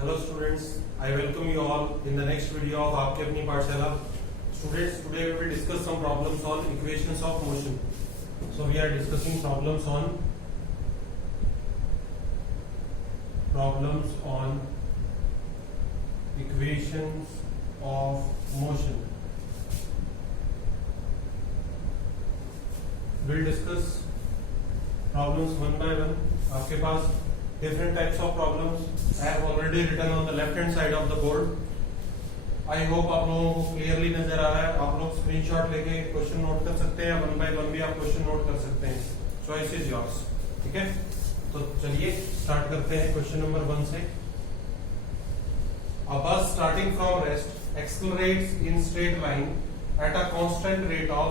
Hello students, I welcome you all in the next video of आपके अपनी पाठशाला. Students, today we will discuss some problems on equations of motion. So we are discussing problems on equations of motion. We'll discuss problems one by one. आपके पास different types of problems I have already written on the left hand side of the board. I hope आप लोगों को clearly नजर आ रहा है. आप लोग screenshot लेके क्वेश्चन नोट कर सकते हैं, वन बाय वन भी आप क्वेश्चन नोट कर सकते हैं. Choice is yours. ठीक है, तो चलिए स्टार्ट करते हैं क्वेश्चन नंबर 1 से. A bus starting from rest accelerates in straight line at a constant rate of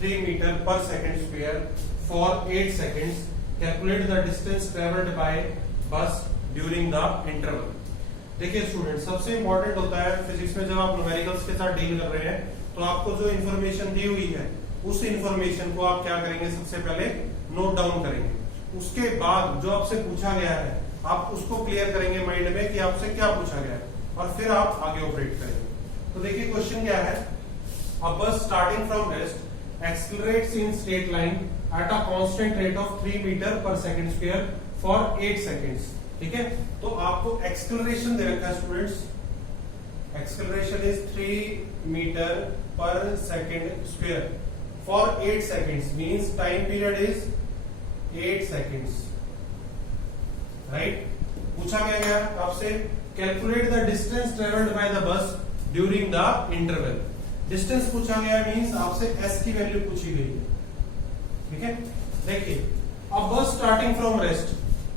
3 meter per second square for 8 seconds. Calculate the distance traveled by bus during the interval. देखिए student, सबसे important होता है physics में जब आप numericals के साथ deal कर रहे हैं तो आपको जो इन्फॉर्मेशन दी हुई है उस इन्फॉर्मेशन को आप क्या करेंगे, सबसे पहले नोट डाउन करेंगे. उसके बाद जो आपसे पूछा गया है आप उसको क्लियर करेंगे माइंड में कि आपसे क्या पूछा गया है और फिर आप आगे ऑपरेट करेंगे. तो देखिए क्वेश्चन क्या है. A bus starting from rest accelerates in straight line at a constant rate of 3 meter per second square for 8 seconds. ठीक है, तो आपको एक्सेलरेशन दे रखा है स्टूडेंट्स. एक्सेलरेशन इज 3 मीटर पर second square for 8 seconds means time period is 8 seconds. Right, पूछा गया आपसे calculate the distance travelled by the बस ड्यूरिंग द इंटरवल. डिस्टेंस पूछा गया मींस आपसे एस की वैल्यू पूछी गई है. ठीक है, देखिए अब बस स्टार्टिंग फ्रॉम रेस्ट,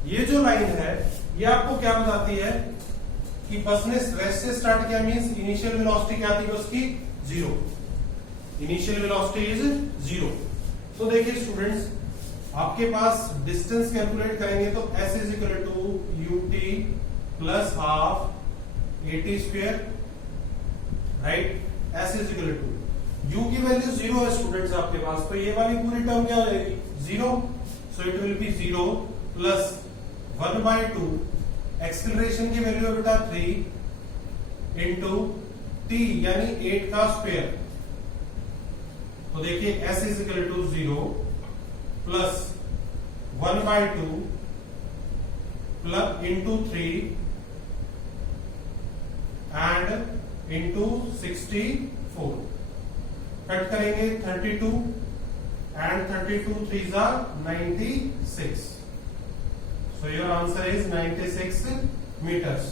ये जो लाइन है ये आपको क्या बताती है कि बस ने रेस्ट से स्टार्ट किया मींस इनिशियल वेलोसिटी क्या थी बस की, 0. Initial velocity is 0. तो देखिए स्टूडेंट्स, आपके पास डिस्टेंस कैलकुलेट करेंगे तो s is equal to ut plus half at square. Right, s is equal to u की वैल्यू 0 है स्टूडेंट्स आपके पास, तो ये वाली पूरी टर्म क्या हो जाएगी, 0. So it will be 0 plus 1/2 acceleration की वैल्यू है बेटा 3 इंटू t यानी 8 का स्क्वायर. तो देखिए s is equal to 0 plus 1/2 plus into 3 and into 64. Cut करेंगे 32 and 32 3s are 96. So your answer is 96 meters.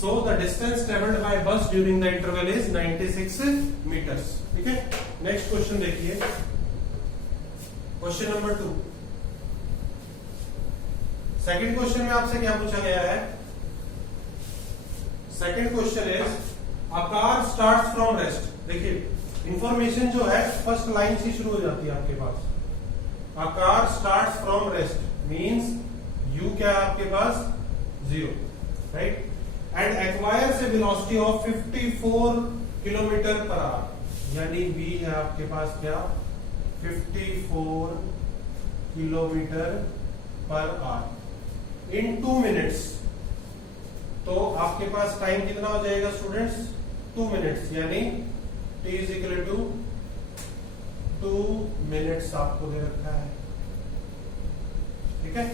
So the distance traveled by bus during the interval is 96 meters. ठीक है, next question देखिए, question number 2. Second question में आपसे क्या पूछा गया है. Second question is a car starts from rest. देखिए इंफॉर्मेशन जो है फर्स्ट लाइन से शुरू हो जाती है आपके पास. A car starts from rest means u क्या है आपके पास, 0. Right, and acquires a velocity of 54 kilometre per hour, यानी v है आपके पास क्या, 54 kilometre per our in 2 minutes. तो आपके पास टाइम कितना हो जाएगा स्टूडेंट्स, 2 मिनट्स, यानी t is equal to 2 minutes आपको दे रखा है. ठीक है,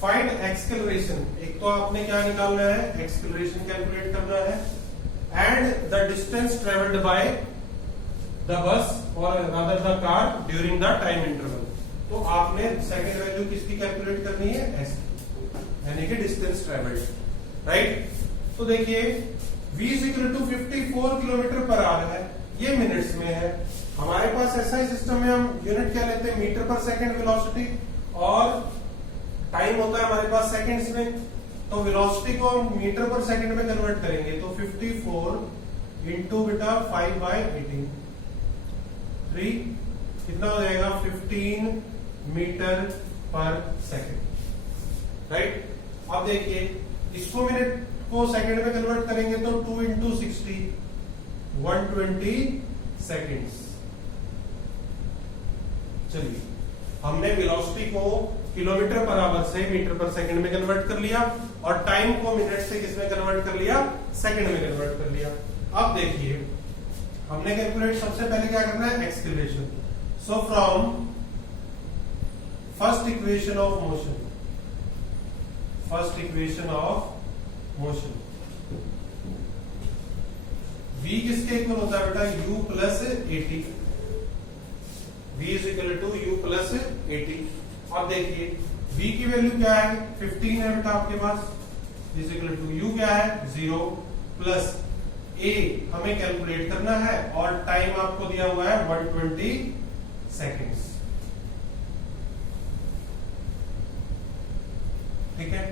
फाइंड एक्सेलरेशन. एक तो आपने क्या निकालना है, एक्सेलरेशन कैलकुलेट करना है, and the distance travelled by the bus or rather the car during the time interval. तो आपने सेकंड वैल्यू किसकी कैलकुलेट करनी है, s, यानी कि डिस्टेंस ट्रेवल्ड. राइट, तो देखिए v is equal to 54 kilometre per hour है, ये मिनट्स में है. हमारे पास ऐसा सिस्टम में हम यूनिट क्या लेते हैं, मीटर पर सेकंड वेलोसिटी, और टाइम होता है हमारे पास सेकंड्स में. तो वेलोसिटी को हम मीटर पर सेकंड में कन्वर्ट करेंगे तो 54 इंटू बेटा 5/18, 3 कितना हो जाएगा, 15 मीटर पर सेकंड. राइट, अब देखिए इसको मिनट को सेकंड में कन्वर्ट करेंगे तो 2 इंटू 60 120 सेकेंड्स. चलिए हमने वेलोसिटी को किलोमीटर पर आवर से मीटर पर सेकंड में कन्वर्ट कर लिया. और टाइम को मिनट से किसमें कन्वर्ट कर लिया, सेकंड में कन्वर्ट कर लिया। अब देखिए हमने कैलकुलेट सबसे पहले क्या करना है, acceleration. So from first equation of motion v किसके इक्वल होता है बेटा, u plus 80, v is equal to u plus 80। अब देखिए v की वैल्यू क्या है, 15 है बेटा आपके पास, इज इक्वल टू u क्या है 0 प्लस a हमें कैलकुलेट करना है और टाइम आपको दिया हुआ है 120 सेकेंड्स। ठीक है,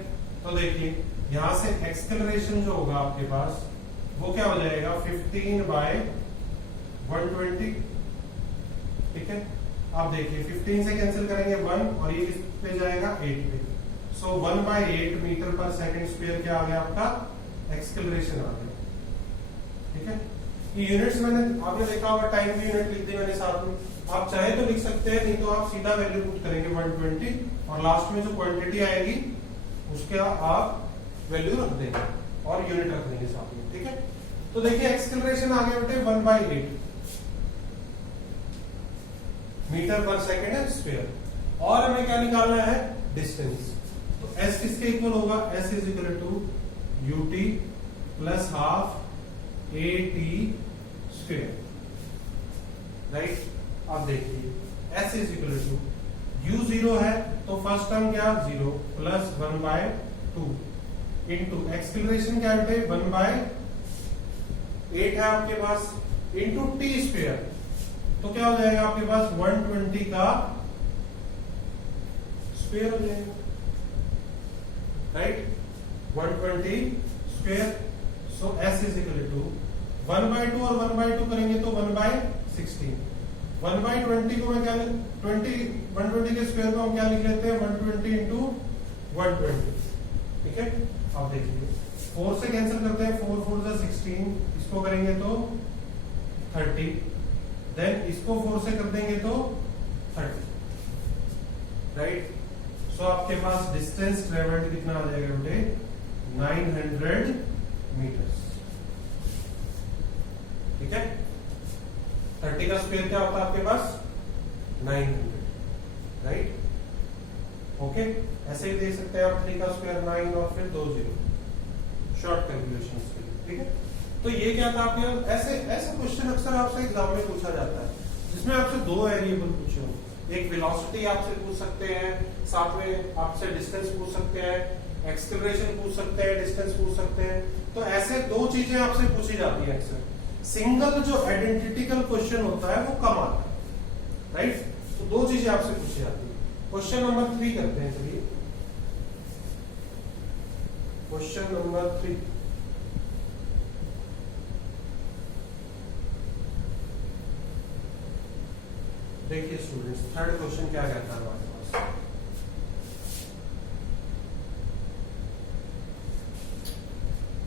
तो देखिए यहां से एक्सेलरेशन जो होगा आपके पास वो क्या हो जाएगा, 15 बाय 120। ठीक है, आप देखिए 15 से कैंसिल करेंगे 1 और ये किस पे जाएगा 8 पे। सो 1 bye 8 metre per second square क्या आ गया आपका, एक्सेलरेशन आ गया। ठीक है, ये यूनिट्स मैंने आपने देखा होगा, टाइम की यूनिट लिख दी मैंने साथ में। आप चाहे तो लिख सकते हैं, नहीं तो आप सीधा वैल्यू पुट करेंगे 120 और लास्ट में जो क्वांटिटी आएगी उसके आप वैल्यू रख देंगे और यूनिट रख देंगे साथ में। ठीक है, तो देखिए एक्सेलरेशन आ गया बेटे 1 बाय 8 मीटर पर सेकेंड स्क्वायर, और हमें क्या निकालना है, डिस्टेंस। तो s किसके इक्वल होगा, s is equal to ut plus half at square. Right, अब देखिए s is equal to u 0 है तो फर्स्ट टर्म क्या 0 प्लस 1 बाय 2 इंटू एक्सेलरेशन क्या बेटे 1 बाय 8 है आपके पास इंटू टी स्क्वायर, तो क्या हो जाएगा आपके पास 120 का स्क्वायर हो जाएगा। Right, 120 square. So s is equal to 1 by 2 और 1 बाय 2 करेंगे तो 1 बाय 16। 1 बाय 20 को मैं क्या 120 के स्क्वायर को हम क्या लिख लेते हैं 120 इंटू 120। ठीक है, अब देखिए 4 से कैंसिल करते हैं, 4 4 से 16, इसको करेंगे तो 30, देन इसको 4 से कर देंगे तो 30। राइट, सो आपके पास डिस्टेंस ट्रेवल्ड कितना आ जाएगा बेटे 900 मीटर्स। ठीक है, 30 का स्क्वायर क्या होता है आपके पास 900। राइट, ओके, ऐसे ही दे सकते हैं आप 3 का स्क्वायर 9 और फिर 2 0 शॉर्ट कैलकुलेशन के लिए। ठीक है, तो ये क्या था आपके, ऐसे क्वेश्चन अक्सर आपसे एग्जाम में पूछा जाता है जिसमें आपसे 2 वेरिएबल पूछे हो, एक वेलोसिटी आपसे पूछ सकते हैं, साथ में आपसे डिस्टेंस पूछ सकते हैं, एक्सेलरेशन पूछ सकते हैं, डिस्टेंस पूछ सकते हैं। तो ऐसे 2 चीजें आपसे पूछी जाती है अक्सर। सिंगल जो आइडेंटिटिकल क्वेश्चन होता है वो कम आता है। राइट, तो 2 चीजें आपसे पूछी जाती है। क्वेश्चन नंबर 3 करते हैं, चलिए क्वेश्चन नंबर 3। देखिए स्टूडेंट्स, थर्ड क्वेश्चन क्या कहता है हमारे पास,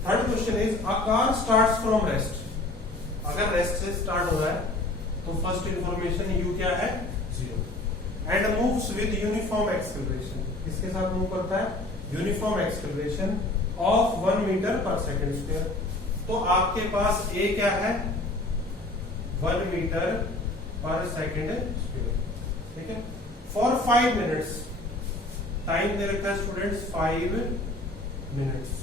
third question is a car starts from rest. अगर रेस्ट से स्टार्ट हो रहा है तो फर्स्ट इंफॉर्मेशन u क्या है 0 and moves with uniform acceleration. किसके साथ मूव करता है, uniform acceleration of 1 metre per second square. तो आपके पास a क्या है 1 मीटर पर सेकंड स्क्वायर। ठीक है, फॉर 5 मिनट्स, टाइम दे रखा है स्टूडेंट्स 5 मिनट्स।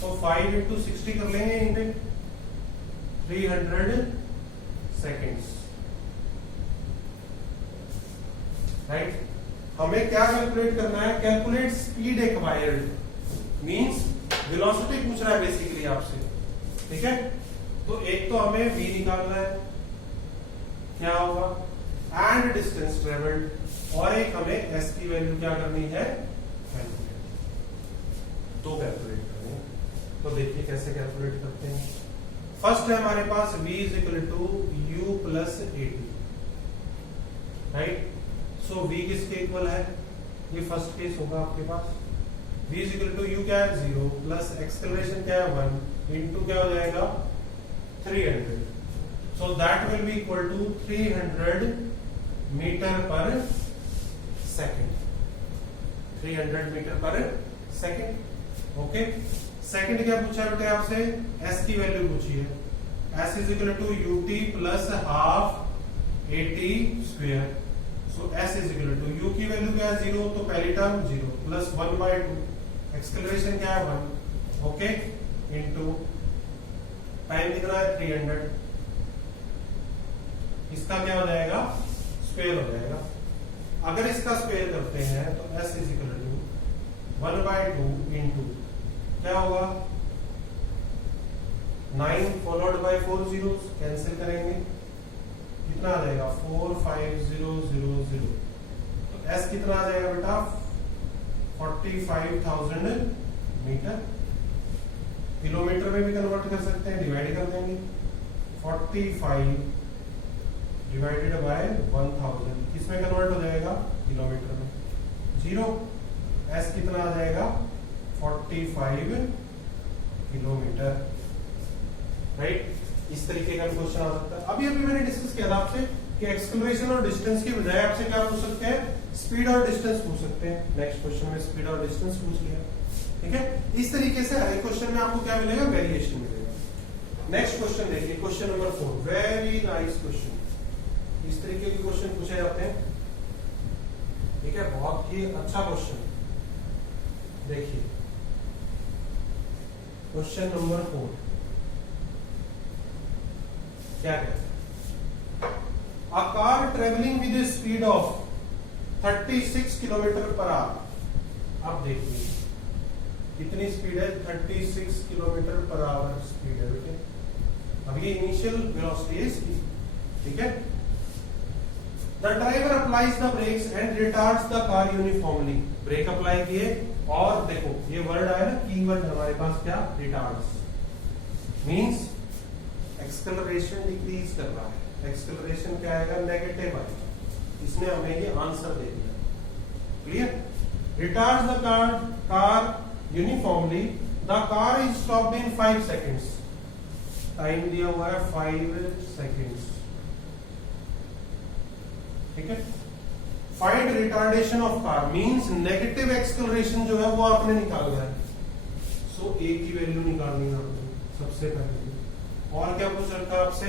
तो 5 इंटू 60 कर लेंगे यहीं पे 300 सेकेंड्स। राइट, हमें क्या कैलकुलेट करना है, calculate speed acquired means velocity पूछ रहा है बेसिकली आपसे। ठीक है, तो एक तो हमें v निकालना है क्या होगा एंड डिस्टेंस ट्रेवल्ड, और एक हमें s की वैल्यू क्या करनी है कैलकुलेट, तो कैलकुलेट करनी है। तो देखिए कैसे कैलकुलेट करते हैं। फर्स्ट है हमारे पास v is equal to u plus 80। Right, so v किसके इक्वल है, ये फर्स्ट केस होगा आपके पास। v is equal to u क्या है 0 प्लस एक्सेलरेशन क्या है 1 इंटू क्या हो जाएगा 300। So that will be equal to 300 metre per second. 300 metre per second. Okay, second क्या पूछा बेटे आपसे, एस की वैल्यू पूछी है। S is equal to u t plus half a t square. So s is equal to u की value क्या है 0, तो पहली टर्म 0 प्लस 1/2, एक्सेलरेशन क्या है 1, ओके, इनटू टाइम कितना है 300, इसका क्या हो जाएगा स्क्वायर हो जाएगा। अगर इसका स्क्वायर करते हैं तो s is equal to 1/2 into क्या होगा 9 फॉलोड बाय 4 zeros, कैंसिल करेंगे कितना आ जाएगा 45000। तो s कितना आ जाएगा बेटा 45,000 मीटर। किलोमीटर में भी कन्वर्ट कर सकते हैं, डिवाइड कर देंगे 45 डिवाइडेड बाय 1000, किसमें कन्वर्ट हो जाएगा किलोमीटर में, 0। s कितना आ जाएगा 45 किलोमीटर, राइट। इस तरीके का क्वेश्चन आ सकता है। अभी अभी मैंने डिस्कस किया था आपसे कि एक्सेलरेशन और डिस्टेंस की बजाय आपसे क्या पूछ सकते हैं, स्पीड और डिस्टेंस पूछ सकते हैं। नेक्स्ट क्वेश्चन में स्पीड और डिस्टेंस पूछ लिया, ठीक है। इस तरीके से हर एक क्वेश्चन में आपको क्या मिलेगा, वेरिएशन मिलेगा। नेक्स्ट क्वेश्चन देखिए, question number 4, very nice question. इस तरीके के क्वेश्चन पूछे जाते हैं, ठीक है, बहुत ही अच्छा क्वेश्चन। देखिए क्वेश्चन नंबर 4 क्या कहते हैं, a car travelling with A speed of 36 kilometre per our. अब देखिए कितनी स्पीड है, 36 किलोमीटर पर आवर स्पीड है बेटे। अब ये इनिशियल वेलोसिटी है इसकी, ठीक है। The driver applies the brakes and retards the car uniformly. Brake apply किए और देखो ये वर्ड आया ना, कीवर्ड हमारे पास क्या, रिटार्ड्स, मींस एक्सेलरेशन डिक्रीज कर रहा है। एक्सेलरेशन क्या आएगा, नेगेटिव आएगा। इसने हमें ये आंसर दे दिया, clear. Retards the car uniformly, the car is stopped in 5 seconds. Time दिया हुआ है 5 सेकेंड्स, ठीक है। Find retardation of car, means negative acceleration जो है वो आपने निकालना है। सो ए की वैल्यू निकालनी है आपको सबसे पहले। और क्या पूछ रखा है आपसे,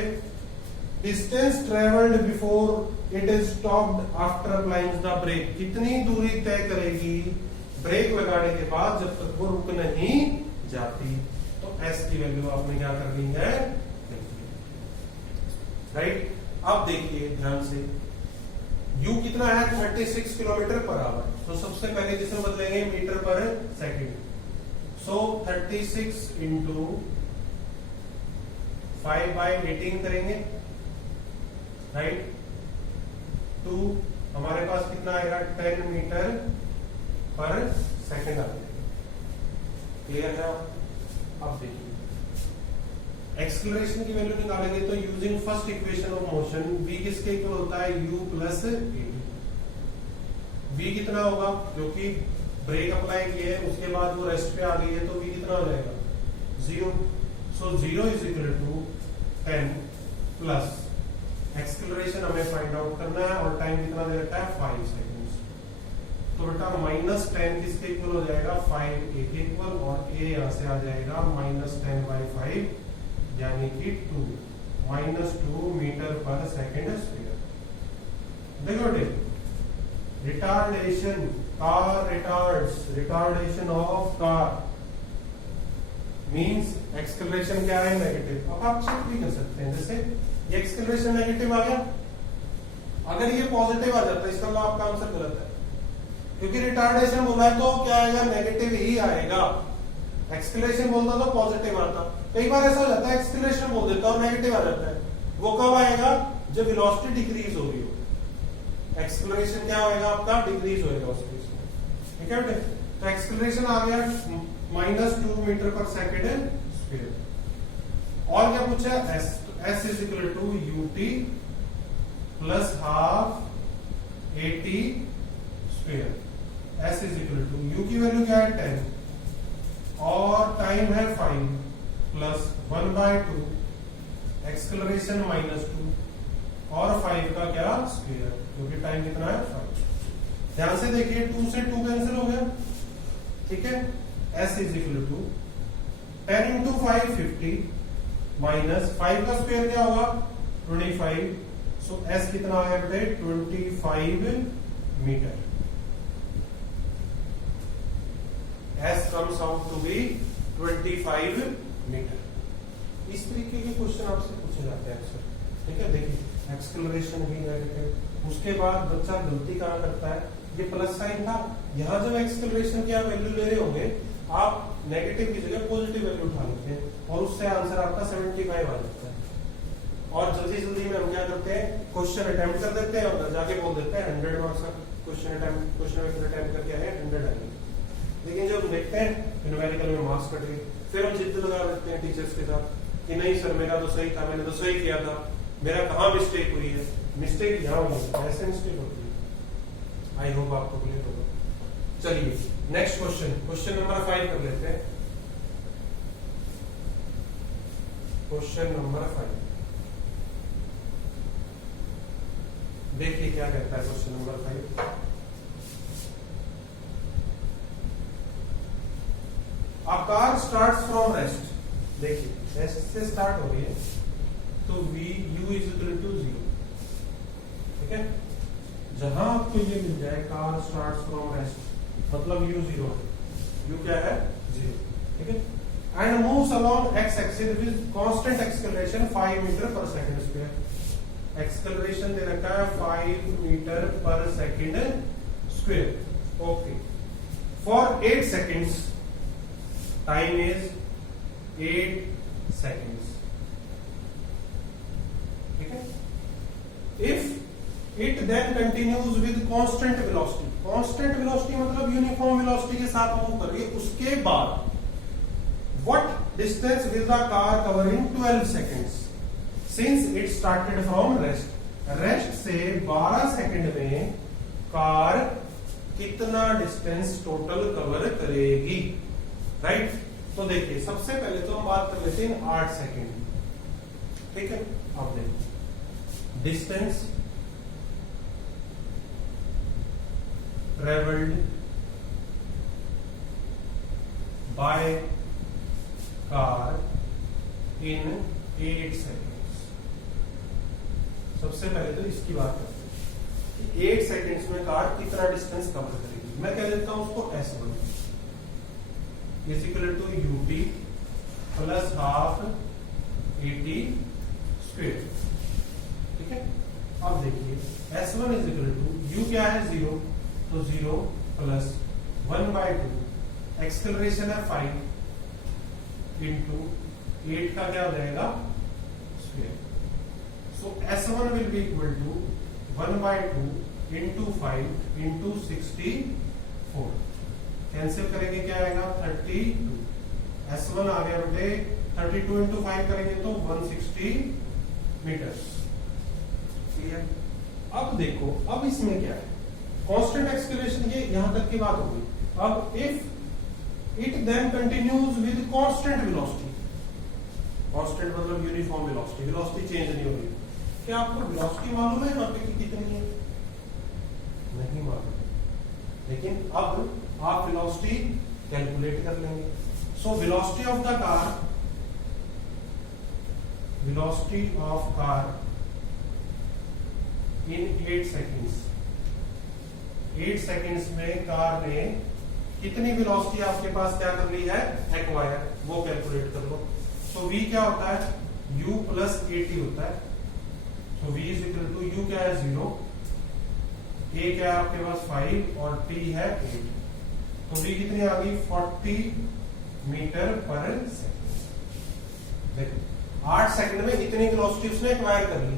distance travelled before it is stopped after applying the brake. कितनी दूरी तय करेगी ब्रेक लगाने के बाद जब तक वो रुक नहीं जाती। तो एस की वैल्यू आपने क्या करनी है, राइट। अब देखिए ध्यान से, u कितना है 36 किलोमीटर पर आवर। तो सबसे पहले किसमें बदलेंगे, मीटर पर सेकंड। सो 36 इंटू 5/18 करेंगे, राइट। 2 हमारे पास कितना आएगा 10 मीटर पर सेकंड आ जाएगा, क्लियर है। अब देखिए एक्सेलरेशन की वैल्यू निकालेंगे तो using first equation of motion, v किसके इक्वल होता है, u प्लस एटी। v कितना होगा, क्योंकि ब्रेक अप्लाई किए उसके बाद वो रेस्ट पे आ गई है, तो v कितना हो जाएगा 0। So 0 is equal to 10 plus acceleration हमें फाइंड आउट करना है और टाइम कितना दे रखा है 5 सेकेंड्स। तो बेटा -10 किसके इक्वल हो जाएगा, 5 a के इक्वल, और a यहां से आ जाएगा -10/5 यानी कि 2 -2 मीटर पर सेकेंड स्क्वायर। देखो बेटे, retardation, car retards, retardation of car means acceleration क्या है, नेगेटिव। अब आप चेक भी कर सकते हैं, जैसे ये एक्सेलरेशन नेगेटिव आ गया, अगर ये पॉजिटिव आ जाता है इसका मतलब आपका आंसर गलत है, क्योंकि रिटार्डेशन बोला है तो क्या आएगा, नेगेटिव ही आएगा। एक्सेलरेशन बोलता तो पॉजिटिव आता। कई बार ऐसा हो जाता है एक्सेलरेशन बोल देता और नेगेटिव आ जाता है, वो कब आएगा, जब वेलोसिटी डिक्रीज हो रही हो। एक्सेलरेशन क्या होएगा आपका, डिक्रीज होएगा उस केस में, ठीक है बेटे। तो एक्सेलरेशन आ गया -2 मीटर पर सेकेंड स्क्वायर। और क्या पूछा, s, तो s is equal to ut plus half 80 square. s is equal to u की वैल्यू क्या है 10 और टाइम है 5 प्लस 1/2, एक्सेलरेशन -2 और 5 का क्या स्क्वायर, क्योंकि टाइम कितना है 5। ध्यान से देखिए 2 से 2 कैंसिल हो गया, ठीक है। s is equal to 10 into 5 50 minus 5 का स्क्वायर क्या होगा 25, सो s कितना आ गया बेटे 25 metre. s comes out to be 25 metre. इस तरीके के क्वेश्चन आपसे पूछे जाते हैं अक्सर, ठीक है। देखिए एक्सेलरेशन भी नेगेटिव, उसके बाद बच्चा गलती कहाँ करता है, ये प्लस साइन था, यहाँ जब एक्सेलरेशन की आप वैल्यू ले रहे होंगे आप नेगेटिव की जगह पॉजिटिव वैल्यू उठा लेते हैं और उससे आंसर आपका 75 आ जाता है। और जल्दी जल्दी में हम क्या करते हैं, क्वेश्चन अटेम्प्ट कर देते हैं और घर जाके बोल देते हैं 100 मार्क्स का क्वेश्चन अटेम्प्ट करके आए 100 आएंगे। लेकिन जब देखते हैं न्यूमेरिकल में मार्क्स कट गए, फिर हम जिद लगा देते हैं टीचर्स के साथ कि नहीं सर मेरा तो सही था, मैंने तो सही किया था, मेरा कहाँ मिस्टेक हुई है। मिस्टेक यहाँ हुई है, ऐसे मिस्टेक होती है। आई होप आपको क्लियर होगा। चलिए नेक्स्ट क्वेश्चन, क्वेश्चन नंबर 5 कर लेते हैं। क्वेश्चन नंबर 5 देखिए क्या कहता है question number 5। A car starts from rest, देखिए रेस्ट से स्टार्ट हो रही है तो v u is equal to 0, ठीक है। जहां आपको ये मिल जाए कार स्टार्ट्स फ्रॉम रेस्ट मतलब u 0 है, u क्या है 0, ठीक है। And moves along x axis with constant acceleration 5 metre per second square. Acceleration दे रखा है 5 metre per second square, okay. For 8 seconds, time is 8 seconds, ठीक है। If it then continues with constant velocity, constant velocity मतलब uniform velocity के साथ move कर रही है, उसके बाद what distance will the car cover in 12 seconds since it started from rest. Rest से 12 सेकंड में कार कितना डिस्टेंस टोटल कवर करेगी, राइट। तो देखिए सबसे पहले तो हम बात कर लेते हैं 8 सेकंड, ठीक है। अब देखिए distance travelled by car in 8 seconds. सबसे पहले तो इसकी बात करते हैं कि 8 सेकंड्स में कार कितना डिस्टेंस कवर करेगी। मैं कह देता हूं उसको S1 is equal to ut plus half 80 square, ठीक है। अब देखिए S1 is equal to u क्या है 0, तो 0 प्लस 1/2 एक्सेलरेशन है 5 इंटू 8 का क्या हो जाएगा square. So S1 will be equal to 1/2 into 5 into 64, cancel करेंगे क्या आएगा 32। S1 आ गया बेटे 32 इंटू 5 करेंगे तो 160 मीटर, ठीक है। अब देखो अब इसमें क्या है, कांस्टेंट एक्सेलरेशन, ये यहां तक की बात हो गई। अब if it then continues with constant velocity, constant मतलब यूनिफॉर्म वेलोसिटी, वेलोसिटी चेंज नहीं हो रही। क्या आपको वेलोसिटी मालूम है यहाँ पे कितनी है, नहीं मालूम, लेकिन अब आप वेलोसिटी कैलकुलेट कर लेंगे। So velocity of the car, velocity of car in 8 seconds, 8 seconds में कार ने कितनी वेलोसिटी आपके पास क्या कर ली है एक्वायर, वो कैलकुलेट कर लो। सो v क्या होता है u प्लस 80 होता है, so v is equal to u क्या है 0, a क्या है आपके पास 5 और t है 8, तो v कितनी आ गई 40 मीटर पर सेकंड। देखो 8 सेकंड में इतनी वेलोसिटी उसने एक्वायर कर ली,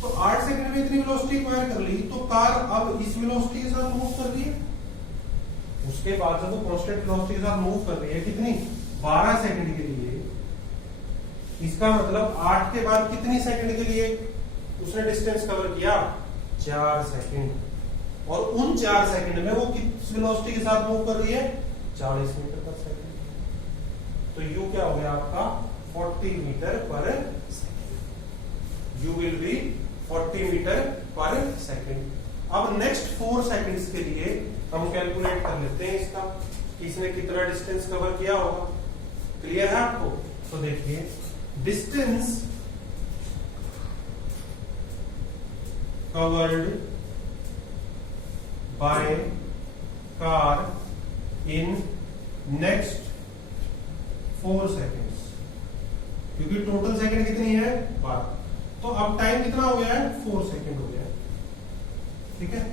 तो 8 सेकंड में इतनी वेलोसिटी एक्वायर कर ली तो कार अब इस वेलोसिटी के साथ मूव कर रही है। उसके बाद जब वो कांस्टेंट वेलोसिटी के साथ मूव कर रही है कितनी 12 सेकंड के लिए, इसका मतलब 8 के बाद कितनी सेकंड के लिए उसने डिस्टेंस कवर किया 4 सेकंड, और उन 4 सेकंड में वो किस वेलोसिटी के साथ मूव कर रही है 40 मीटर पर सेकंड। तो u क्या हो गया आपका 40 metre per second, u will be 40 metre per second. अब नेक्स्ट 4 सेकंड्स के लिए हम कैलकुलेट कर लेते हैं इसका कि इसने कितना डिस्टेंस कवर किया होगा। क्लियर है आपको? तो देखिए distance covered by car in next 4 seconds, क्योंकि टोटल सेकंड कितनी है 12, तो अब टाइम कितना हो गया है 4 सेकंड हो गया है। ठीक है,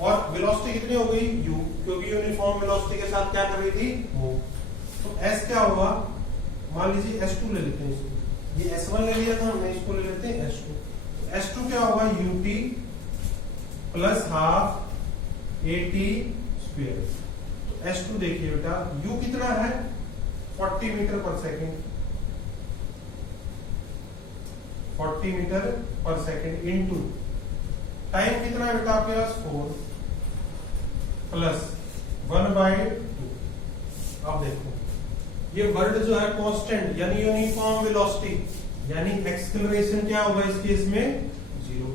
और वेलोसिटी कितनी हो गई u, क्योंकि यूनिफॉर्म वेलोसिटी के साथ क्या कर रही थी मूव। तो s क्या होगा, मान लीजिए s2 ले लेते हैं इसको, ये s1 ले लिया था हमने, इसको ले लेते हैं s2। तो s2 क्या होगा ut plus half at square. तो s2 देखिए बेटा u कितना है 40 मीटर पर सेकेंड, 40 मीटर पर सेकेंड इनटू टाइम कितना है बेटा आपके पास 4 प्लस 1/2। अब देखो ये वर्ड जो है कांस्टेंट यानी यूनिफॉर्म वेलोसिटी, यानी एक्सेलरेशन क्या होगा इस केस में 0।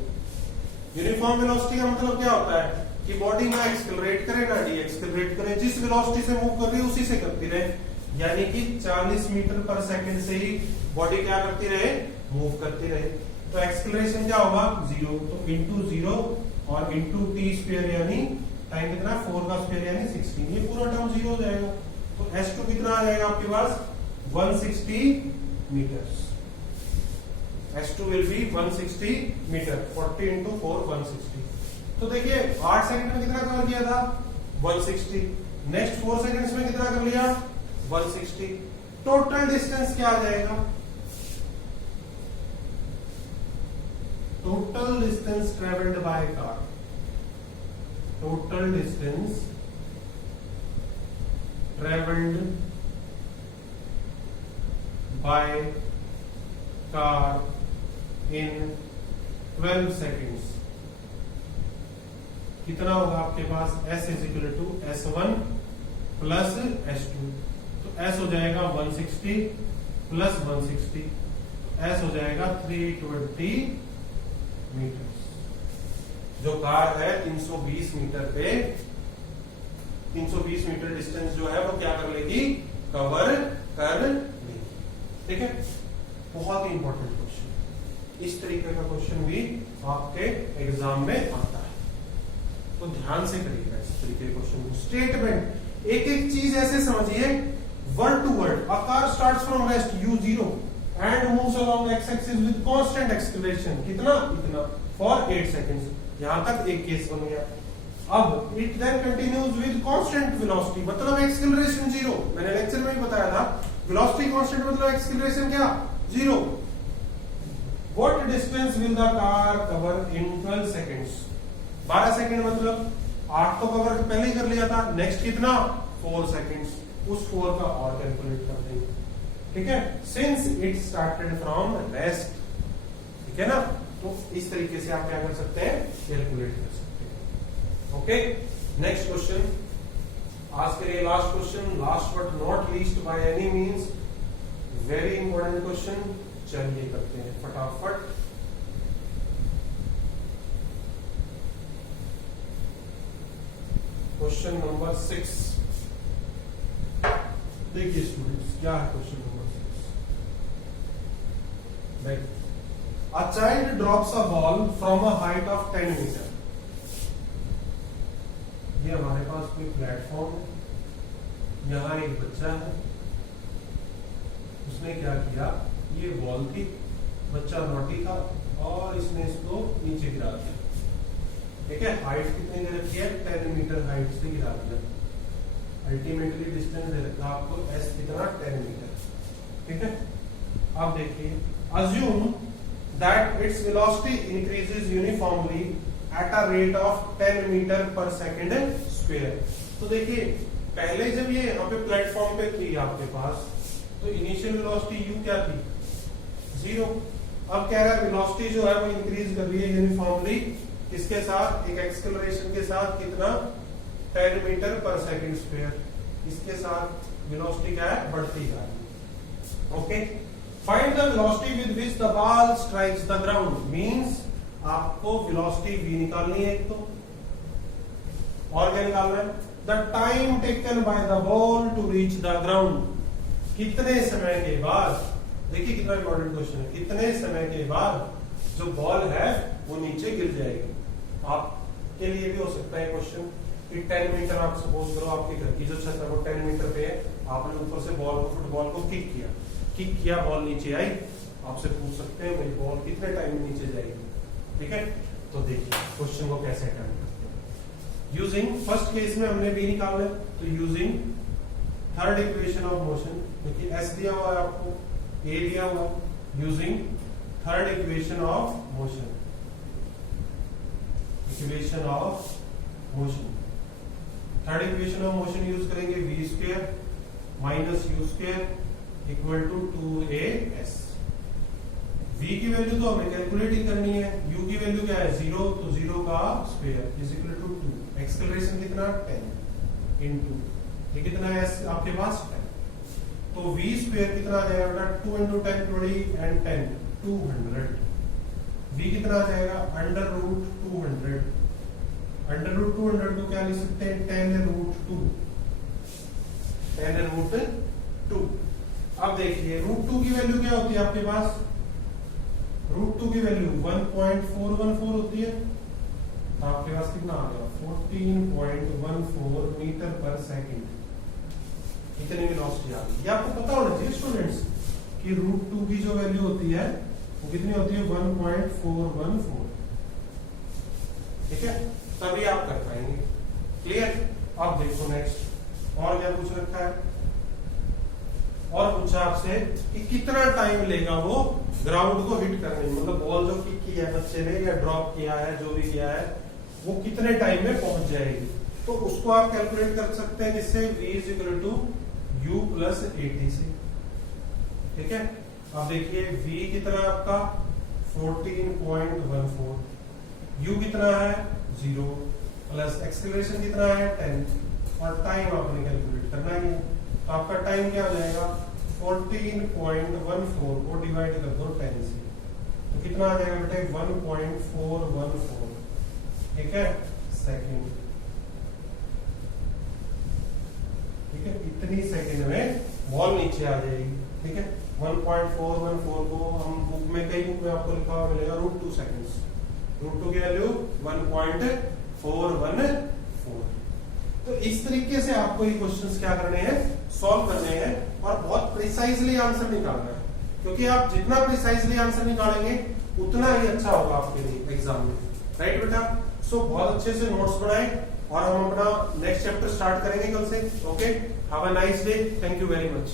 यूनिफॉर्म वेलोसिटी का मतलब क्या होता है कि बॉडी ना एक्सेलरेट करे ना डी एक्सेलरेट करे, जिस वेलोसिटी से मूव कर रही है उसी से करती रहे, यानी कि 40 मीटर पर सेकंड से ही बॉडी क्या करती रहे मूव करती रहे। तो एक्सेलरेशन क्या होगा 0, तो इंटू 0 और इंटू टी स्क्वायर यानी टाइम कितना 4 का स्क्वायर यानी 16, ये पूरा टर्म 0 हो जाएगा। तो s2 कितना आ जाएगा आपके पास 160 metre, s2 will be 160 metre, 40 into 4 160। तो देखिए 8 सेकंड में कितना कवर किया था 160, नेक्स्ट 4 सेकंड्स में कितना कर लिया 160। टोटल डिस्टेंस क्या आ जाएगा, total distance travelled by car, total distance travelled by car in 12 seconds कितना होगा आपके पास s is equal to s1 plus s2। तो s हो जाएगा 160 प्लस 160, s हो जाएगा 320 मीटर। जो कार है 320 मीटर पे 320 मीटर डिस्टेंस जो है वो क्या कर लेगी कवर कर लेगी। ठीक है, बहुत ही इंपॉर्टेंट क्वेश्चन, इस तरीके का क्वेश्चन भी आपके एग्जाम में आता है, तो ध्यान से करिएगा इस तरीके के क्वेश्चन को। स्टेटमेंट एक एक चीज ऐसे समझिए word to word. A car starts from rest u0 and moves along x axis with constant acceleration कितना इतना फॉर 8 सेकंड्स, यहां तक एक केस बन गया। अब it then continues with constant velocity, मतलब एक्सेलरेशन 0, मैंने लेक्चर में ही बताया था वेलोसिटी कांस्टेंट मतलब एक्सेलरेशन क्या 0। What distance will the car cover in 12 seconds, 12 second मतलब 8 तो कवर पहले ही कर लिया था, नेक्स्ट कितना 4 सेकंड्स, उस 4 का और कैलकुलेट कर देंगे। ठीक है, since it started from rest, ठीक है ना, तो इस तरीके से आप क्या कर सकते हैं कैलकुलेट कर सकते हैं। ओके, नेक्स्ट क्वेश्चन आज के लिए last question, last but not least by any means, very important question. चलिए करते हैं फटाफट। क्वेश्चन नंबर 6 देखिए स्टूडेंट्स, क्या है question number 6। A child drops a ball from a height of 10 meter। ये हमारे पास कोई प्लेटफॉर्म है, यहाँ एक बच्चा है, उसने क्या किया, ये बॉल थी, बच्चा नोटी था और इसने इसको नीचे गिरा दिया। ठीक है, हाइट कितनी दे रखी है 10 मीटर हाइट से गिरा दिया। अल्टीमेटली डिस्टेंस दे रखा आपको s कितना 10 मीटर। ठीक है, अब देखिए assume that its velocity increases uniformly at a rate of 10 meter per second square। तो देखिए पहले जब ये यहाँ पे प्लेटफॉर्म पे थी आपके पास, तो इनिशियल वेलोसिटी u क्या थी 0। अब कह रहा है वेलोसिटी जो है वो इंक्रीज कर रही है यूनिफॉर्मली, इसके साथ एक एक्सेलरेशन के साथ कितना 10 मीटर पर सेकंड स्क्वायर, इसके साथ वेलोसिटी क्या है बढ़ती जा रही है। Okay, find the velocity with which the ball strikes the ground, means आपको वेलोसिटी v निकालनी है एक तो, और क्या निकालना है? The time taken by the ball to reach the ground, कितने समय के बाद, देखिए कितना इंपॉर्टेंट क्वेश्चन है, कितने समय के बाद जो बॉल है वो नीचे गिर जाएगी। आपके लिए भी हो सकता है क्वेश्चन कि 10 मीटर, आप सपोज करो आपके घर की जो छत है वो 10 मीटर पे है, आपने ऊपर से बॉल को, फुटबॉल को किक किया, बॉल नीचे आई, आपसे पूछ सकते हैं भाई बॉल कितने टाइम में नीचे जाएगी, ठीक है। तो देखिए क्वेश्चन को कैसे अटेम्प्ट करते हैं। यूजिंग फर्स्ट केस में हमने बी निकालना है, तो using third equation of motion, देखिए एस दिया हुआ है आपको, ए दिया हुआ है, using third equation of motion, equation of motion, third equation of motion use करेंगे v square minus u square equal to 2as। v की वैल्यू तो हमें कैलकुलेट ही करनी है, u की वैल्यू क्या है 0, तो 0 का square is equal to 2, acceleration कितना 10 इनटू ये कितना है आपके पास 10, तो v स्क्वायर कितना आ जाएगा बेटा 2 इंटू 10 20 एंड 10 200, v कितना आ जाएगा अंडर रूट 200, अंडर रूट 200 को क्या लिख सकते हैं 10 रूट 2, 10 रूट 2। अब देखिए रूट 2 की वैल्यू क्या होती है आपके पास, रूट 2 की वैल्यू 1.414 होती है, तो आपके पास कितना आ गया 14.14 मीटर पर सेकंड, इतनी वेलोसिटी आ गई। ये आपको पता होना चाहिए स्टूडेंट्स कि रूट 2 की जो वैल्यू होती है वो कितनी होती है 1.414, ठीक है, तभी आप कर पाएंगे। क्लियर। अब देखो नेक्स्ट और क्या पूछ रखा है, और पूछा आपसे कि कितना टाइम लेगा वो ग्राउंड को हिट करने में, मतलब बॉल जो किक किया है बच्चे ने या ड्रॉप किया है जो भी किया है वो कितने टाइम में पहुंच जाएगी, तो उसको आप कैलकुलेट कर सकते हैं जिससे v is equal to u plus 80 से, ठीक है। अब देखिए v कितना आपका 14.14, u कितना है 0 प्लस एक्सेलरेशन कितना है 10 और टाइम आपने कैलकुलेट करना है, तो आपका टाइम क्या हो जाएगा 14.14 को डिवाइड कर दो 10 से, तो कितना आ जाएगा बेटे 1.414, ठीक है सेकंड, ठीक है, इतनी सेकंड में बॉल नीचे आ जाएगी, ठीक है। 1.414 को हम बुक में, कई बुक में आपको लिखा हुआ मिलेगा रूट 2 सेकंड्स, रूट 2 की वैल्यू 1.414। तो इस तरीके से आपको ये क्वेश्चंस क्या करने हैं सॉल्व करने हैं और बहुत प्रिसाइजली आंसर निकालना है, क्योंकि आप जितना प्रिसाइजली आंसर निकालेंगे उतना ही अच्छा होगा आपके लिए एग्जाम में, राइट बेटा। सो बहुत अच्छे से नोट्स बनाए और हम अपना नेक्स्ट चैप्टर स्टार्ट करेंगे कल से। Okay, have a nice day, thank you very much.